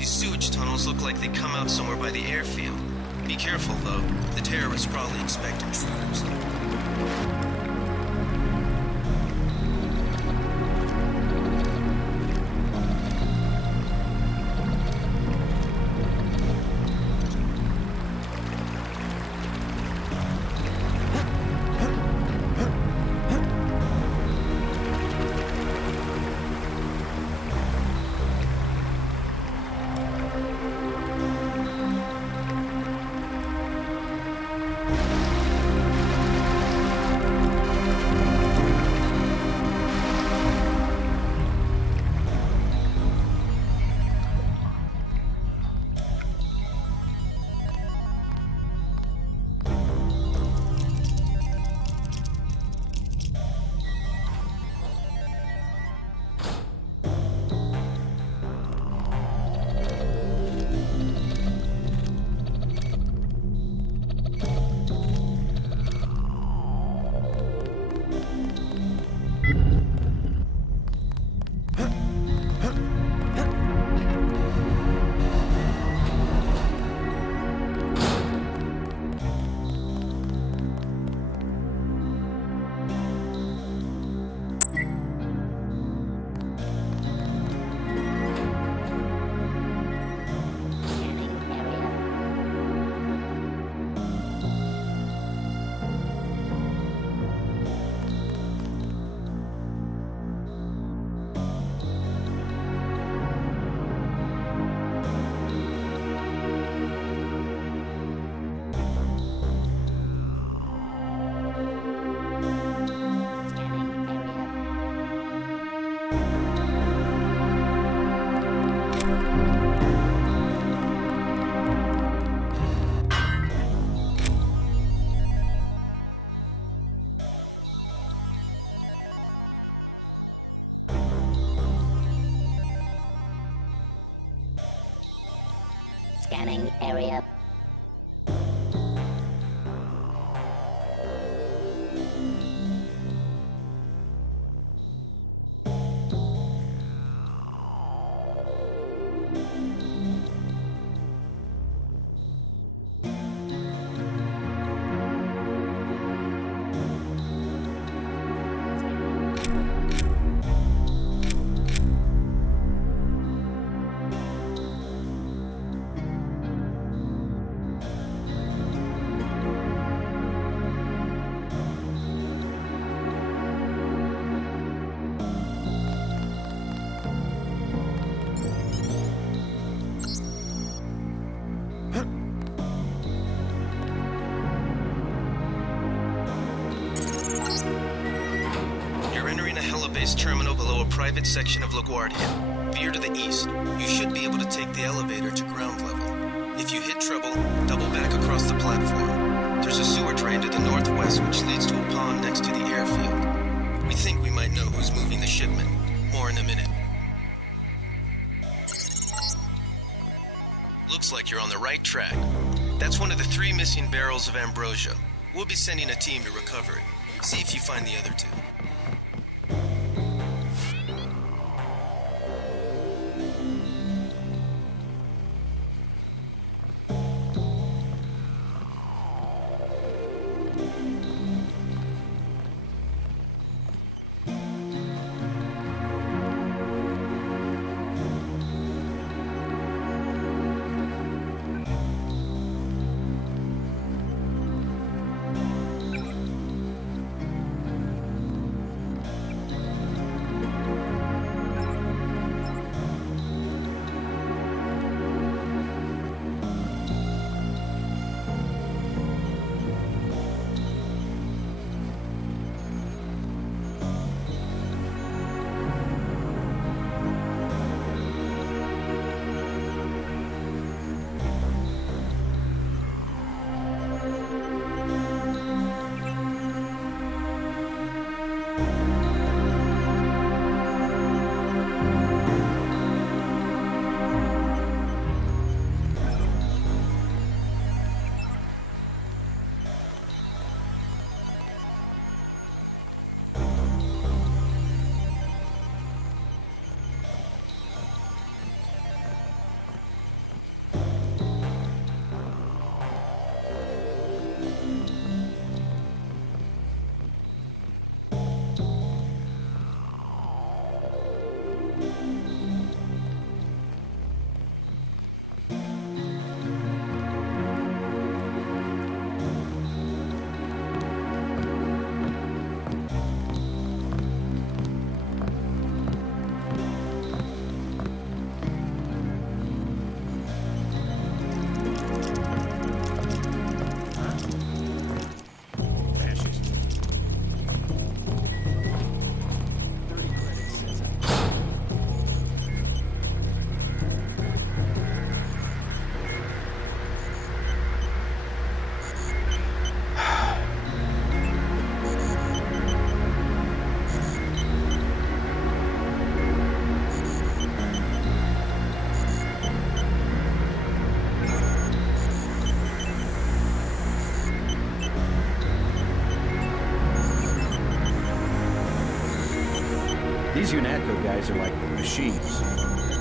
These sewage tunnels look like they come out somewhere by the airfield. Be careful, though. The terrorists probably expect intruders. Scanning area. Base terminal below a private section of LaGuardia. Veer to the east. You should be able to take the elevator to ground level. If you hit trouble, double back across the platform. There's a sewer drain to the northwest which leads to a pond next to the airfield. We think we might know who's moving the shipment. More in a minute. Looks like you're on the right track. That's one of the 3 missing barrels of ambrosia. We'll be sending a team to recover it. See if you find the other 2. These UNATCO guys are like machines.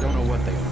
Don't know what they are.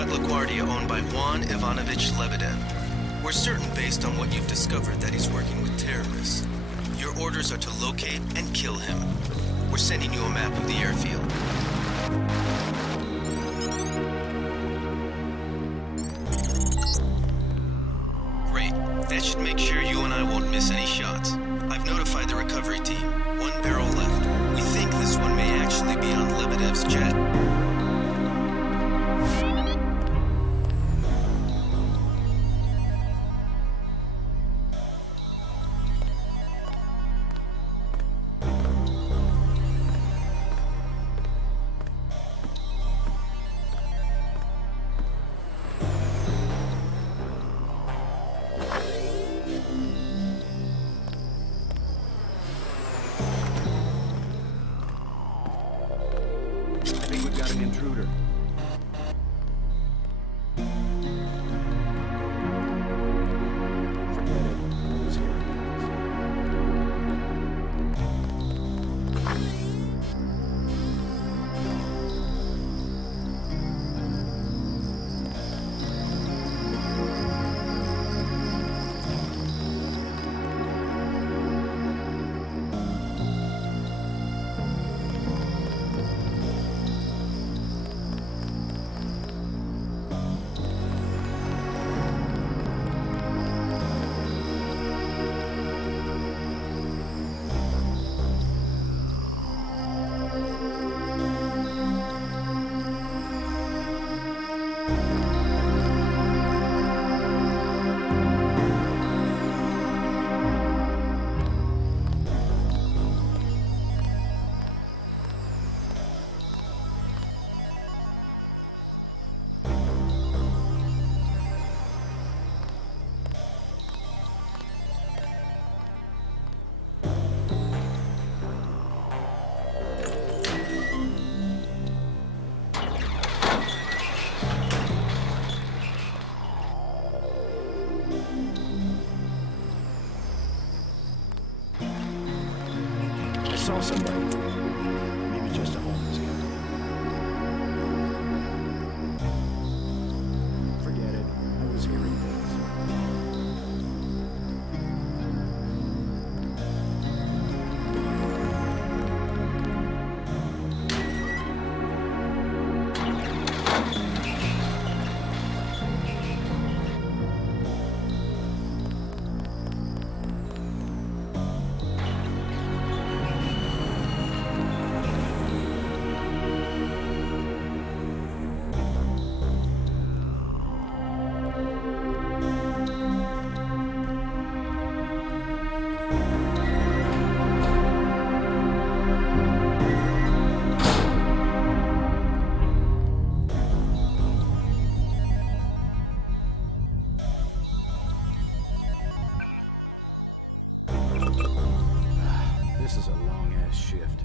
At LaGuardia owned by Juan Ivanovich Lebedev. We're certain based on what you've discovered that he's working with terrorists. Your orders are to locate and kill him. We're sending you a map of the airfield. Great. That should make sure you and I won't miss any shots. I've notified the recovery team. One barrel left. We think this one may actually be on Lebedev's jet. Intruder. call somebody. Maybe just a homeless guy. Forget it. I was hearing things. This is a long-ass shift.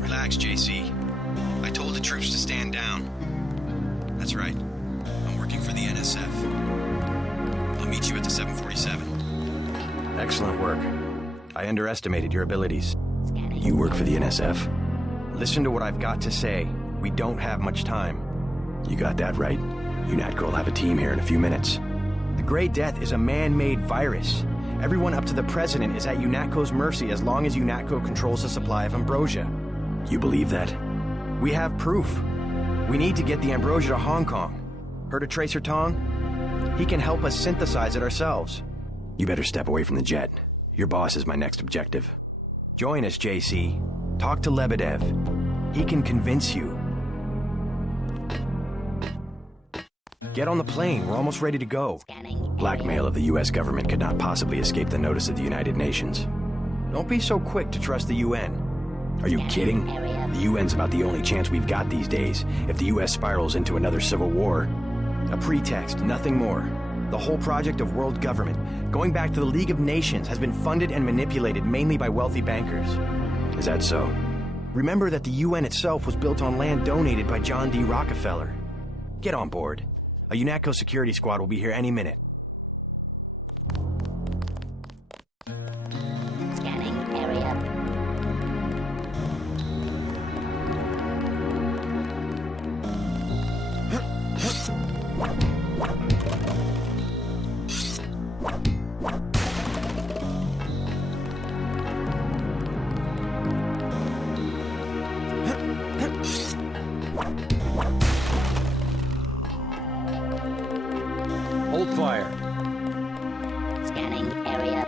Relax, JC. I told the troops to stand down. That's right. I'm working for the NSF. I'll meet you at the 747. Excellent work. I underestimated your abilities. You work for the NSF? Listen to what I've got to say. We don't have much time. You got that right. UNATCO will have a team here in a few minutes. The Grey Death is a man-made virus. Everyone up to the President is at UNATCO's mercy as long as UNATCO controls the supply of ambrosia. You believe that? We have proof. We need to get the ambrosia to Hong Kong. Heard of Tracer Tong? He can help us synthesize it ourselves. You better step away from the jet. Your boss is my next objective. Join us, JC. Talk to Lebedev. He can convince you. Get on the plane. We're almost ready to go. Blackmail of the U.S. government could not possibly escape the notice of the United Nations. Don't be so quick to trust the UN. Are you kidding? The UN's about the only chance we've got these days if the U.S. spirals into another civil war. A pretext, nothing more. The whole project of world government, going back to the League of Nations, has been funded and manipulated mainly by wealthy bankers. Is that so? Remember that the UN itself was built on land donated by John D. Rockefeller. Get on board. A UNATCO security squad will be here any minute. Scanning area. Hold fire. Scanning area.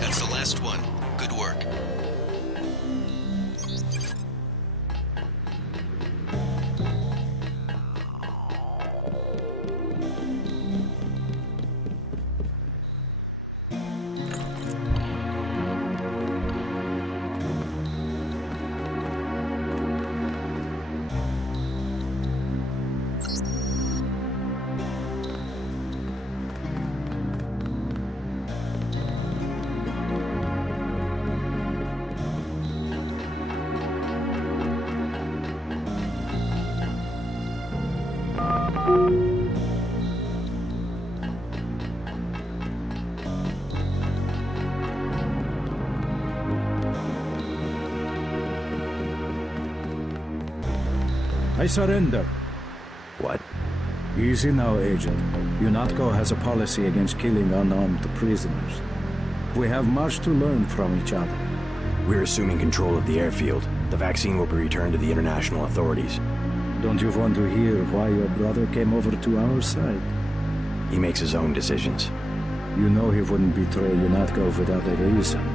That's the last one. Good work. I surrender. What? Easy now, Agent. UNATCO has a policy against killing unarmed prisoners. We have much to learn from each other. We're assuming control of the airfield. The vaccine will be returned to the international authorities. Don't you want to hear why your brother came over to our side? He makes his own decisions. You know he wouldn't betray UNATCO without a reason.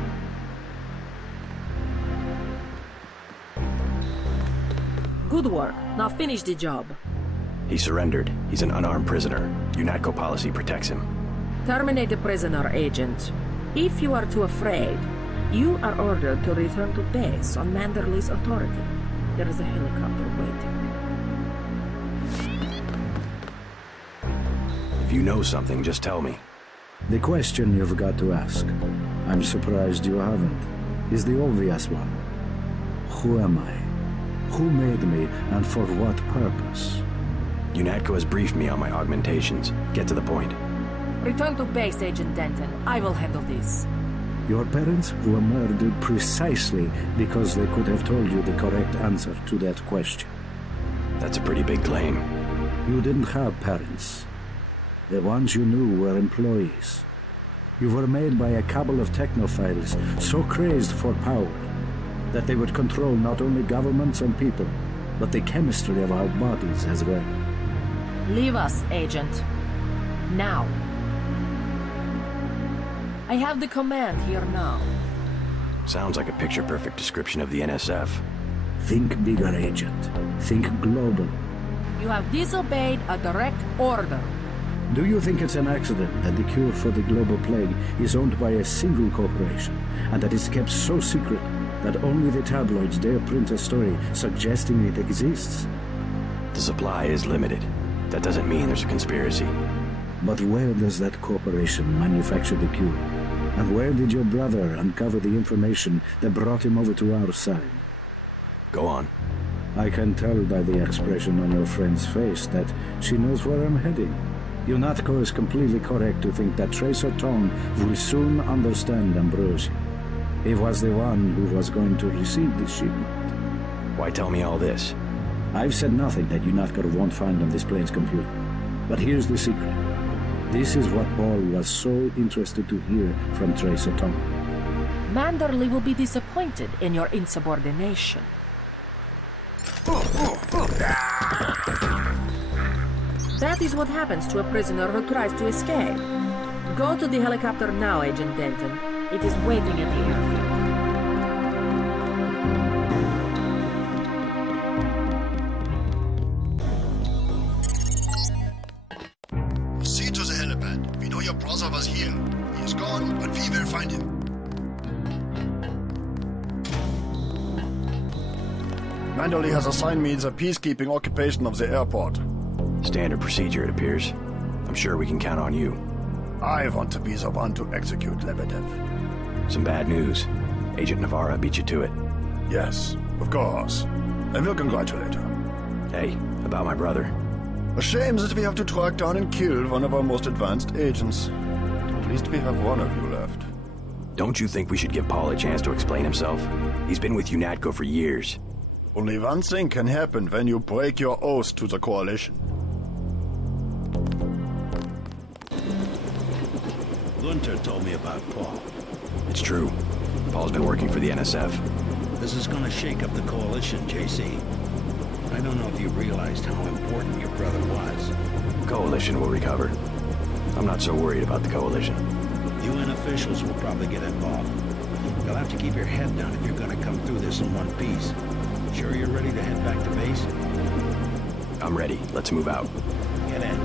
Good work. Now finish the job. He surrendered. He's an unarmed prisoner. UNATCO policy protects him. Terminate the prisoner, Agent. If you are too afraid, you are ordered to return to base on Manderley's authority. There is a helicopter waiting. If you know something, just tell me. The question you've got to ask, I'm surprised you haven't, is the obvious one. Who am I? Who made me, and for what purpose? UNATCO has briefed me on my augmentations. Get to the point. Return to base, Agent Denton. I will handle this. Your parents were murdered precisely because they could have told you the correct answer to that question. That's a pretty big claim. You didn't have parents. The ones you knew were employees. You were made by a cabal of technophiles so crazed for power that they would control not only governments and people, but the chemistry of our bodies as well. Leave us, Agent. Now. I have the command here now. Sounds like a picture-perfect description of the NSF. Think bigger, Agent. Think global. You have disobeyed a direct order. Do you think it's an accident that the cure for the global plague is owned by a single corporation, and that it's kept so secret that only the tabloids dare print a story suggesting it exists? The supply is limited. That doesn't mean there's a conspiracy. But where does that corporation manufacture the cure? And where did your brother uncover the information that brought him over to our side? Go on. I can tell by the expression on your friend's face that she knows where I'm heading. UNATCO is completely correct to think that Tracer Tong will soon understand Ambrosia. He was the one who was going to receive this shipment. Why tell me all this? I've said nothing that UNATCO won't find on this plane's computer. But here's the secret. This is what Paul was so interested to hear from Tracer Tong. Manderley will be disappointed in your insubordination. That is what happens to a prisoner who tries to escape. Go to the helicopter now, Agent Denton. It is waiting at the airfield. Proceed to the helipad. We know your brother was here. He is gone, but we will find him. Manderley has assigned me the peacekeeping occupation of the airport. Standard procedure, it appears. I'm sure we can count on you. I want to be the one to execute Lebedev. Some bad news. Agent Navarra beat you to it. Yes, of course. I will congratulate her. Hey, about my brother. A shame that we have to track down and kill one of our most advanced agents. At least we have one of you left. Don't you think we should give Paul a chance to explain himself? He's been with UNATCO for years. Only one thing can happen when you break your oath to the Coalition. Gunter told me about Paul. It's true. Paul's been working for the NSF. This is gonna shake up the Coalition, JC. I don't know if you realized how important your brother was. Coalition will recover. I'm not so worried about the Coalition. UN officials will probably get involved. You'll have to keep your head down if you're gonna come through this in one piece. Sure you're ready to head back to base? I'm ready. Let's move out. Get in.